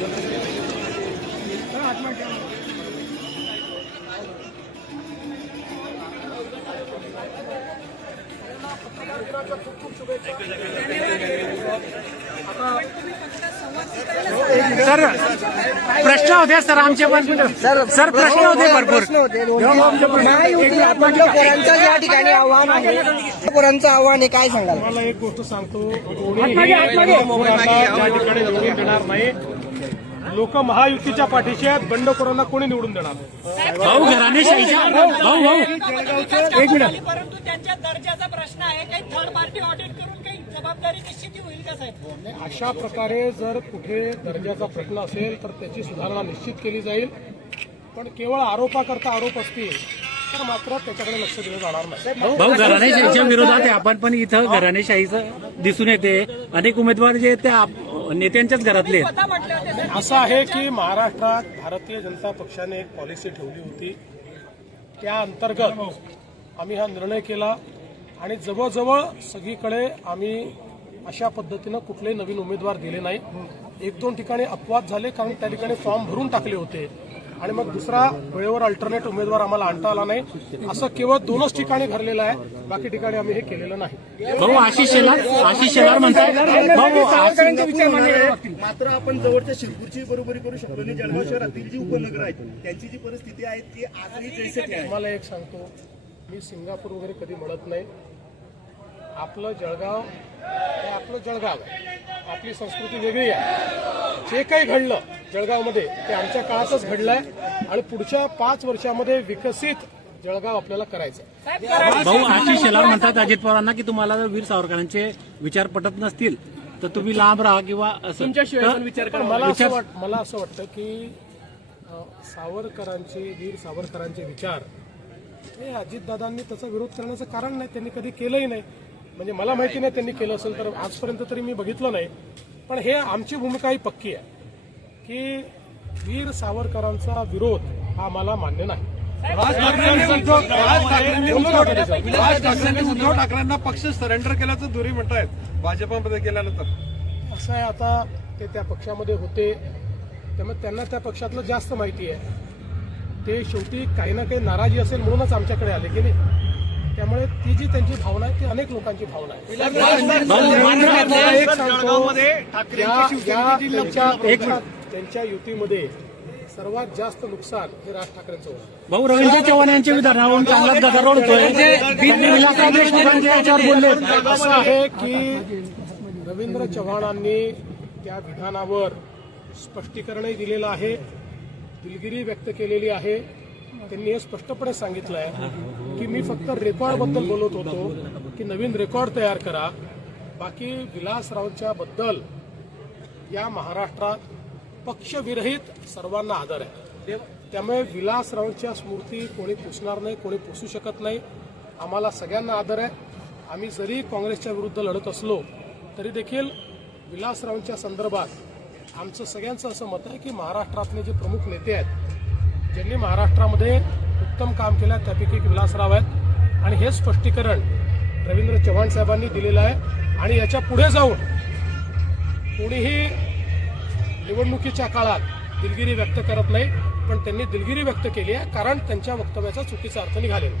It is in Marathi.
सर प्रश्न होते सर आमचे पण सर प्रश्न होते भरपूर पोरांचं या ठिकाणी आव्हान आहे, पोरांचं आव्हान आहे, काय सांगाल? मला एक गोष्ट सांगतो, कोणी त्या ठिकाणी निवडून देणार नाही. लोक महायुतीच्या पाठीशी आहेत, बंडखोरांना कोणी निवडून देणार? भाऊ घराणेशाहीच्या भाऊ एक मिनिट. परंतु त्यांच्या दर्जाचा प्रश्न आहे, काही थर्ड पार्टी ऑडिट करून काही जबाबदारी निश्चित होईल का साहेब? अशा प्रकारे जर कुठे दर्जाचा प्रश्न असेल तर त्याची सुधारणा निश्चित केली जाईल. पण केवळ आरोपाकरता आरोप असतील तर मात्र त्याच्याकडे लक्ष दिलं जाणार नाही. भाऊ घराणेशाहीच्या विरोधात आहे आपण, पण इथं घराणेशाहीचं दिसून येते. अनेक उमेदवार जे त्या नेत्यांच्याच घरातले आहेत. असं आहे की महाराष्ट्रात भारतीय जनता पक्षाने एक पॉलिसी ठेवली होती, त्या अंतर्गत आम्ही हा निर्णय केला आणि जवळजवळ सगळीकडे आम्ही अशा पद्धतीनं कुठलेही नवीन उमेदवार दिले नाही. एक दोन ठिकाणी अपवाद झाले, कारण त्या ठिकाणी फॉर्म भरून टाकले होते आणि मग दुसरा वेळेवर अल्टरनेट उमेदवार आम्हाला आणता आला नाही. असं केवळ 2च ठिकाणी घडलेलं आहे, बाकी ठिकाणी आम्ही हे केलेलं नाही. भाऊ आशिष शेलार म्हणतात मात्र आपण जवळच्या शिरपूरची बरोबरी करू शकतो आणि जळगाव शहरातील जी उपनगर आहेत त्यांची जी परिस्थिती आहे ती आजही जैसे आहे. मला एक सांगतो, मी सिंगापूर वगैरे कधी म्हणत नाही. आपलं जळगाव हे आपलं जळगाव आहे, आपली संस्कृती वेगळी आहे. जे काही घडलं जळगावमध्ये ते आमच्या काळातच घडलंय आणि पुढच्या 5 वर्षामध्ये विकसित जळगाव आपल्याला करायचं. भाऊ आशिष शेलार म्हणतात अजित पवारांना की तुम्हाला जर वीर सावरकरांचे विचार पटत नसतील तर तुम्ही लांब राहा किंवा असं. मला असं वाटतं की वीर सावरकरांचे विचार हे अजितदादांनी त्याचा विरोध करण्याचं कारण नाही, त्यांनी कधी केलंही नाही. म्हणजे मला माहिती नाही त्यांनी केलं असेल तर, आजपर्यंत तरी मी बघितलं नाही. पण हे आमची भूमिका ही पक्की आहे की वीर सावरकरांचा विरोध हा मला मान्य नाही. उद्धव ठाकरेंना पक्ष सरेंडर केल्याचं दुरी म्हणतायत भाजपामध्ये गेल्यानंतर. असं आहे, आता ते त्या पक्षामध्ये होते त्यामुळे त्यांना त्या पक्षातलं जास्त माहिती आहे. ते शेवटी काही ना काही नाराजी असेल म्हणूनच आमच्याकडे आले की नाही. त्यामुळे ती जी त्यांची भावना आहे ती अनेक लोकांची भावना आहे. त्यांच्या युतीमध्ये सर्वात जास्त नुकसान हे राज ठाकरेंचं होतं. भाऊ रवींद्र चव्हाण यांच्या विधानावरून चांगलाच गदारोळ होतोय. असं आहे की रवींद्र चव्हाणांनी त्या विधानावर स्पष्टीकरणही दिलेलं आहे, दिलगिरी व्यक्त केलेली आहे. त्यांनी हे स्पष्टपणे सांगितलं आहे की मी फक्त रेकॉर्डबद्दल बोलत होतो की नवीन रेकॉर्ड तयार करा, बाकी विलासरावांच्या बद्दल या महाराष्ट्रात पक्षविरहित सर्वांना आदर आहे. त्यामुळे विलासरावांच्या स्मृती कोणी पुसणार नाही, कोणी पुसू शकत नाही. आम्हाला सगळ्यांना आदर आहे. आम्ही जरी काँग्रेसच्या विरुद्ध लढत असलो तरी देखील विलासरावांच्या संदर्भात आमचं सगळ्यांचं असं मत आहे की महाराष्ट्रातले जे प्रमुख नेते आहेत, ज्यांनी महाराष्ट्रामध्ये उत्तम काम केलं आहे, त्यापैकी एक विलासराव आहेत. आणि हे स्पष्टीकरण रवींद्र चव्हाण साहेबांनी दिलेलं आहे. आणि याच्या पुढे जाऊन कोणीही निवडणुकीच्या काळात दिलगिरी व्यक्त करत नाही, पण त्यांनी दिलगिरी व्यक्त केली आहे कारण त्यांच्या वक्तव्याचा चुकीचा अर्थ निघालेला.